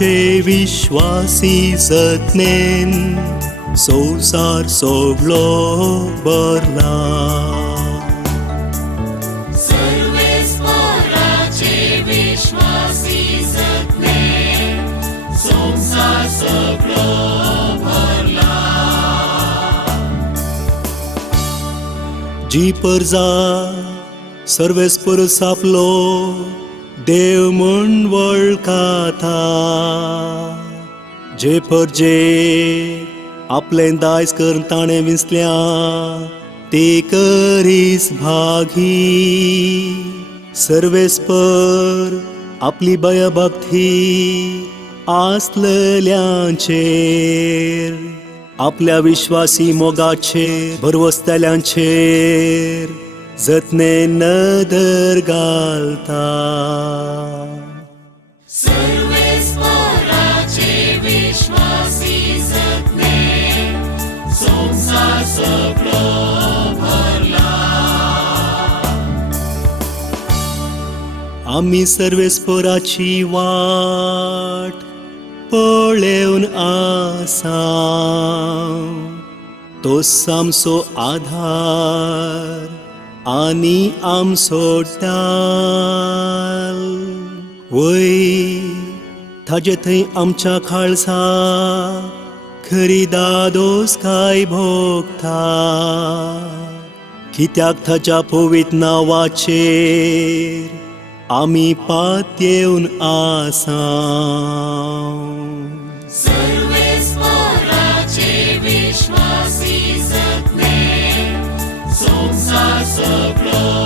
विश्वासी जतनेन संसार सगळो भरला. सर्वेस्पराचे विश्वासी जतनेन संसार सगळो भरला. जी परजा सर्वेस्पर सापलो देव म्हूण वळखाता. जे परजे आपलें दायज करून ताणें विसल्या ते करीस भागी. सर्वेस्पर आपली भयभक्ती आसलेल्यांचेर आपल्या विश्वासी मोगाचेर भरवसतल्यांचेर जतने नदर घालता. सर्वेस्पराचे विश्वासी जतनेन संसार सगळो भरला. आमी सर्वेस्पराची वाट पळेवन आसा. तोच आमचो आधार आनी आमचो ढाल. वय ताजे थंय आमच्या खाळसा खरी दादोसकाय भोगता. कित्याक ताच्या पवित्र नांवाचेर आमी पातयेवन आसा. सर्वेस्पराचे विश्वासी जतनेन संसार सगळो